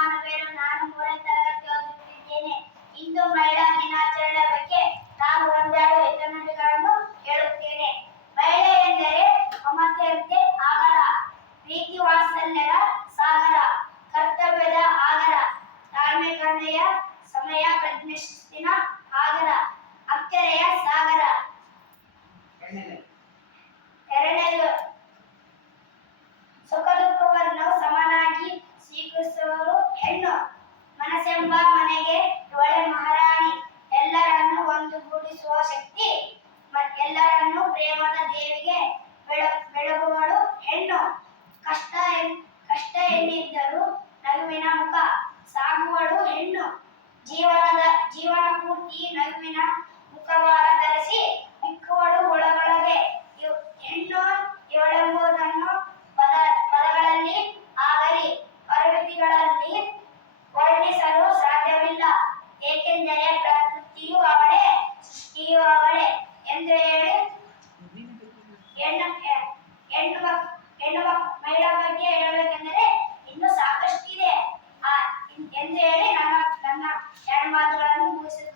ಮಾನವೇನು. ನಾನು 3ನೇ ತರಗತಿ ಓದುತ್ತಿದ್ದೇನೆ. ಇಂದು ಮಹಿಳಾ ದಿನಾಚರಣೆ ಬಗ್ಗೆ ನಾನು ಒಂದೆರಡು ಹಿತನುಡಿಗಳನ್ನು ಹೇಳುತ್ತೇನೆ. ಮಹಿಳೆ ಎಂದರೆ ಮಮತೆಯಂತೆ ಆಗರ, ಪ್ರೀತಿ ವಾತ್ಸಲ್ಯದ ಸಾಗರ, ಕರ್ತವ್ಯದ ಆಗರ, ತಾಳ್ಮೆ ಕರುಣೆಯ ಸಮಯ ಪ್ರಜ್ಞೆ ಶಿಸ್ತಿನ ಆಗರ, ಅಕ್ಕರೆಯ ಸಾಗರ. ಎರಡನೇದು, ಸುಖ ದುಃಖವನ್ನು ಸಮನಾಗಿ ಸ್ವೀಕರಿಸುವವರು ಹೆಣ್ಣು. ಮನಸ್ಸೆಂಬ ಮನೆಗೆ ಇವಳೆ ಮಹಾರಾಣಿ. ಎಲ್ಲರನ್ನು ಒಂದುಗೂಡಿಸುವ ಶಕ್ತಿ, ಎಲ್ಲರನ್ನು ಪ್ರೇಮದ ದೇವಿಗೆ ಬೆಳಗುವಳು ಹೆಣ್ಣು. ಕಷ್ಟ ಎಲ್ಲಿದ್ದರೂ ನಗುವಿನ ಮುಖ ಸಾಗುವಳು ಹೆಣ್ಣು. ಜೀವನ ಪೂರ್ತಿ ನಗುವಿನ ಮುಖವಾಡ ಧರಿಸಿ ನಿಕ್ಕುವಳು ಒಳಗೊಳಗೆ ಹೆಣ್ಣು. ಇವಳೆಂಬುದನ್ನು ಪದಗಳಲ್ಲಿ ಆಗಲಿ ಪರಿಮಿತಿಗಳಲ್ಲಿ ವರ್ಣಿಸಲು ಸಾಧ್ಯವಿಲ್ಲ. ಏಕೆಂದರೆ ಪ್ರಕೃತಿಯೂ ಅವಳೇ, ಸೃಷ್ಟಿಯೂ ಅವಳೇ ಎಂದು ಹೇಳಿ ಮಹಿಳಾ ಬಗ್ಗೆ ಹೇಳಬೇಕೆಂದರೆ ಇನ್ನೂ ಸಾಕಷ್ಟಿದೆ ಎಂದು ಹೇಳಿ ನನ್ನ ಎರಡು ಮಾತುಗಳನ್ನು ಮುಗಿಸುತ್ತೇನೆ.